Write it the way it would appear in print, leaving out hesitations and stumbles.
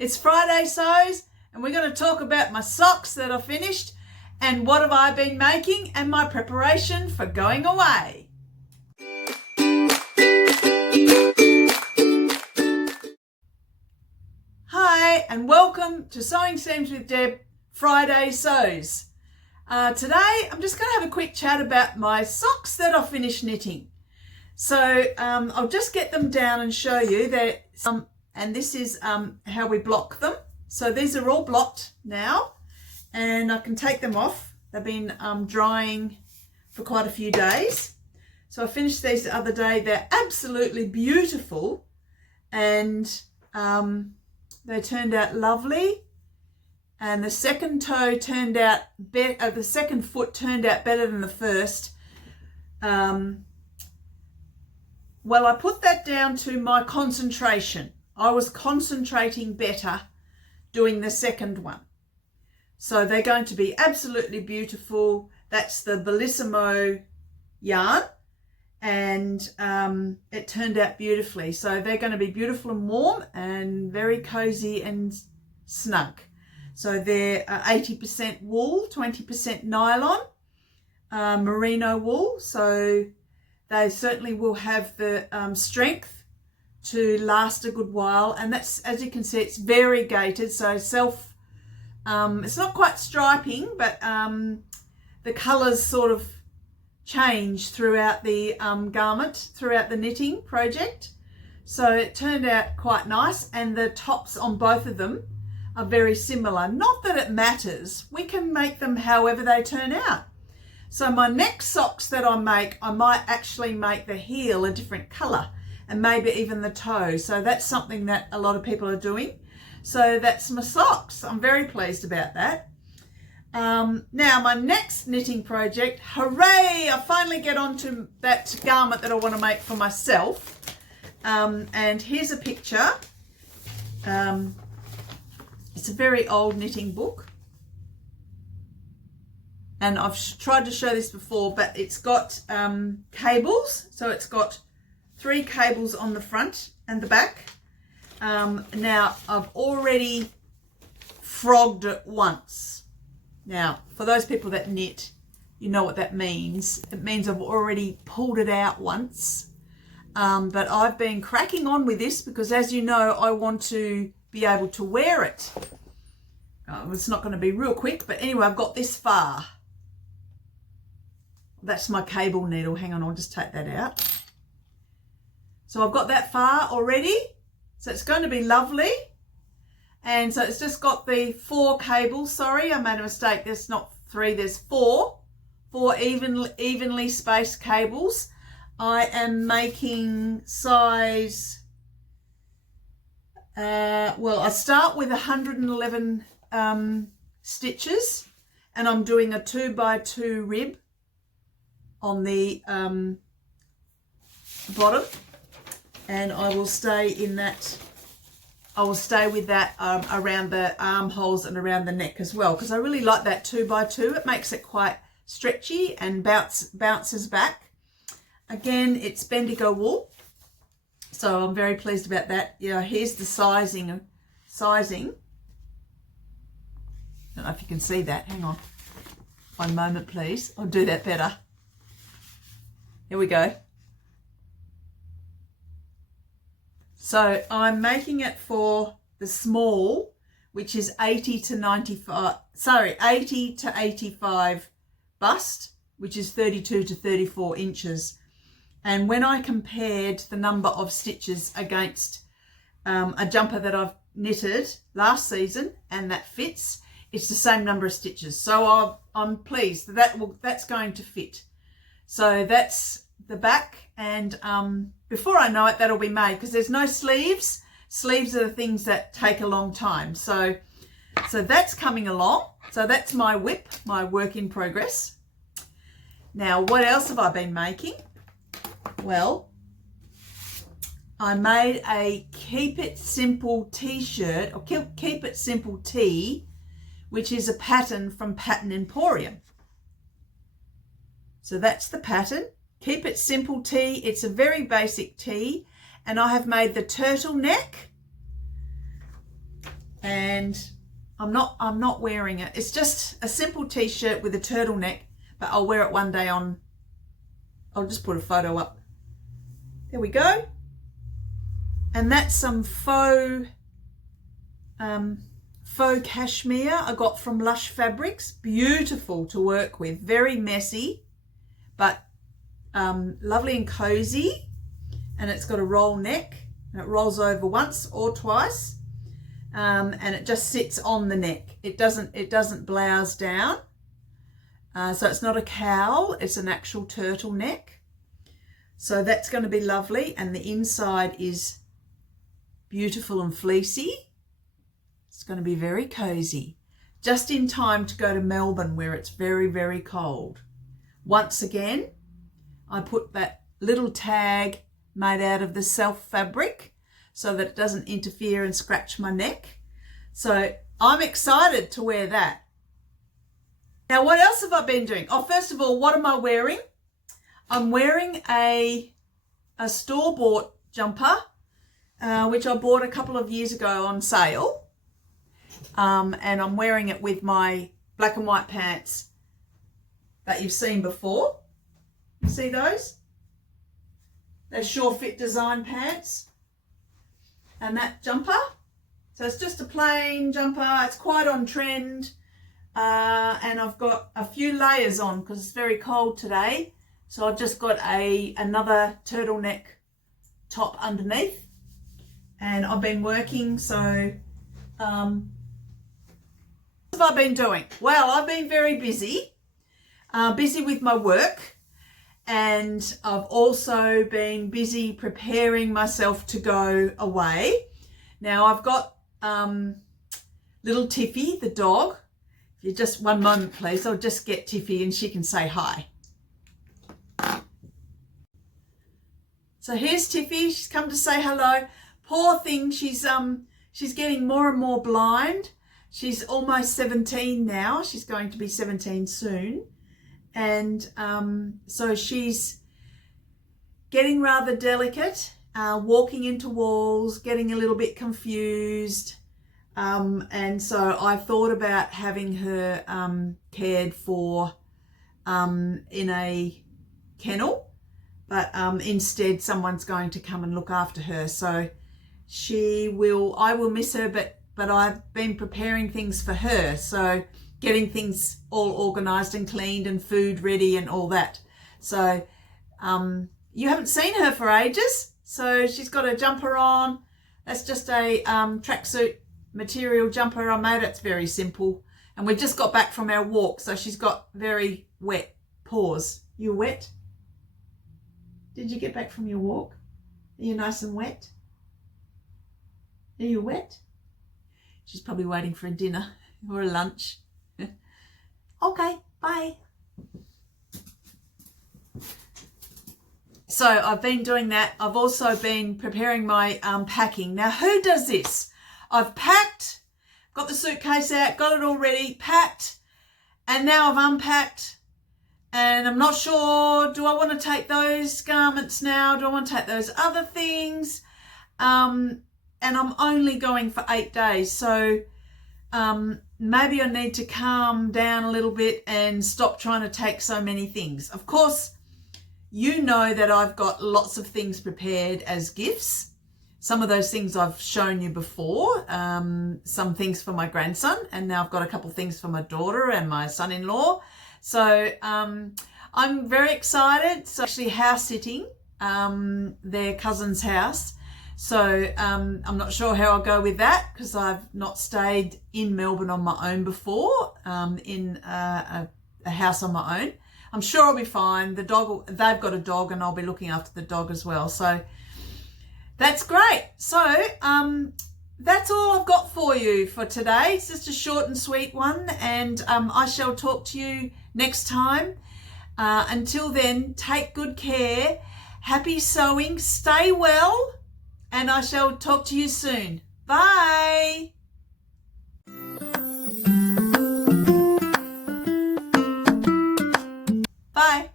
It's Friday Sews and we're going to talk about my socks that are finished and what have I been making and my preparation for going away. Hi and welcome to Sewing Steams with Deb, Friday Sews. Today I'm just going to have a quick chat about my socks that are finished knitting. So I'll just get them down and show you that and this is how we block them. So these are all blocked now and I can take them off. They've been drying for quite a few days. So I finished these the other day. They're absolutely beautiful and they turned out lovely. And the second toe turned out better, the second foot turned out better than the first. Well, I put that down to my concentration. I was concentrating better doing the second one. So they're going to be absolutely beautiful. That's the Bellissimo yarn and it turned out beautifully. So they're going to be beautiful and warm and very cozy and snug. So they're 80% wool, 20% nylon, merino wool. So they certainly will have the strength to last a good while. And that's, as you can see, it's variegated. So it's not quite striping, but the colours sort of change throughout the garment, throughout the knitting project. So it turned out quite nice. And the tops on both of them are very similar. Not that it matters. We can make them however they turn out. So my next socks that I make, I might actually make the heel a different colour and maybe even the toe. So that's something that a lot of people are doing. So that's my socks. I'm very pleased about that. Now my next knitting project, hooray, I finally get onto that garment that I want to make for myself. And here's a picture. It's a very old knitting book. And I've tried to show this before, but it's got cables. So it's got 3 cables on the front and the back. Now I've already frogged it once. Now, for those people that knit, you know what that means. It means I've already pulled it out once. But I've been cracking on with this because, as you know, I want to be able to wear it. It's not going to be real quick, but anyway, I've got this far. That's my cable needle. Hang on, I'll just take that out. So I've got that far already. So it's going to be lovely. And so it's just got the 4 cables. Sorry, I made a mistake. There's not 3, there's 4. 4 evenly spaced cables. I am making size, well, I start with 111 stitches and I'm doing a 2x2 rib on the bottom, and I will stay in that. I will stay with that around the armholes and around the neck as well, because I really like that 2x2. It makes it quite stretchy and bounces back. Again, it's Bendigo wool, so I'm very pleased about that. Yeah, here's the sizing. I don't know if you can see that. Hang on. One moment, please. I'll do that better. Here we go. So I'm making it for the small, which is 80 to 85 bust, which is 32 to 34 inches. And when I compared the number of stitches against a jumper that I've knitted last season and that fits, it's the same number of stitches. So I'm pleased that's going to fit. So that's the back, and before I know it, that'll be made, because there's no sleeves. Sleeves are the things that take a long time. So that's coming along. So that's my whip, my work in progress. Now, what else have I been making? Well, I made a Keep It Simple t-shirt, or Keep It Simple tee, which is a pattern from Pattern Emporium. So that's the pattern. Keep It Simple tee. It's a very basic tee, and I have made the turtleneck and I'm not wearing it. It's just a simple t-shirt with a turtleneck, but I'll wear it one day on. I'll just put a photo up. There we go. And that's some faux cashmere I got from Lush Fabrics. Beautiful to work with. Very messy, but lovely and cozy. And it's got a roll neck, and it rolls over once or twice, and it just sits on the neck. It doesn't blouse down, so it's not a cowl. It's an actual turtleneck. So that's going to be lovely, and the inside is beautiful and fleecy. It's going to be very cozy, just in time to go to Melbourne where it's very, very cold. Once again, I put that little tag made out of the self fabric so that it doesn't interfere and scratch my neck. So I'm excited to wear that. Now, what else have I been doing? Oh, first of all, what am I wearing? I'm wearing a store-bought jumper, which I bought a couple of years ago on sale. And I'm wearing it with my black and white pants that you've seen before. You see those? They're Sure Fit design pants. And that jumper. So it's just a plain jumper. It's quite on trend. And I've got a few layers on because it's very cold today. So I've just got another turtleneck top underneath. And I've been working, so what have I been doing? Well, I've been very busy. Busy with my work. And I've also been busy preparing myself to go away. Now I've got little Tiffy, the dog. If you just one moment, please, I'll just get Tiffy and she can say hi. So here's Tiffy. She's come to say hello. Poor thing, she's getting more and more blind. She's almost 17 now. She's going to be 17 soon. And so she's getting rather delicate, walking into walls, getting a little bit confused. And so I thought about having her cared for in a kennel, but instead someone's going to come and look after her. So I will miss her, but I've been preparing things for her. So getting things all organised and cleaned and food ready and all that. So you haven't seen her for ages. So she's got a jumper on. That's just a tracksuit material jumper I made. It's very simple. And we just got back from our walk. So she's got very wet paws. You wet? Did you get back from your walk? Are you nice and wet? Are you wet? She's probably waiting for a dinner or a lunch. Okay, bye. So I've been doing that. I've also been preparing my packing. Now, who does this? I've packed, got the suitcase out, got it all ready, packed, and now I've unpacked, and I'm not sure, do I want to take those garments now? Do I want to take those other things? And I'm only going for 8 days, so maybe I need to calm down a little bit and stop trying to take so many things. Of course, you know that I've got lots of things prepared as gifts. Some of those things I've shown you before, some things for my grandson, and now I've got a couple of things for my daughter and my son-in-law. So I'm very excited. So actually house sitting their cousin's house. So I'm not sure how I'll go with that because I've not stayed in Melbourne on my own before, in a house on my own. I'm sure I'll be fine. They've got a dog and I'll be looking after the dog as well. So that's great. So that's all I've got for you for today. It's just a short and sweet one, and I shall talk to you next time. Until then, take good care. Happy sewing. Stay well. And I shall talk to you soon. Bye. Bye.